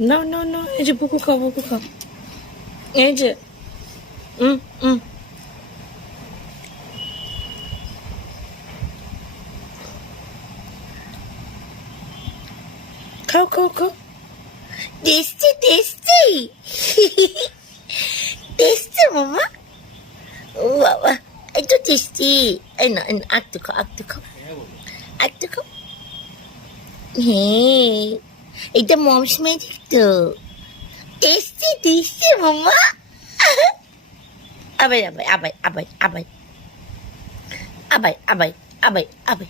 না না না, এই যে বুকু খাও, বুকু খাও, এই যে হুম হুম খাও খাও খাও। টেস্টি টেস্টি টেস্টি মামা, ও বাবা, একটু টেস্টি। এই না এই না, একটু খাও, একটু খাও, একটু খাও। হ্যাঁ, এটা মমস ম্যাজিক তো। টেস্টি টেস্টি মামা। আবার আবার আবার আবার আবার আবার আবার আবার আবার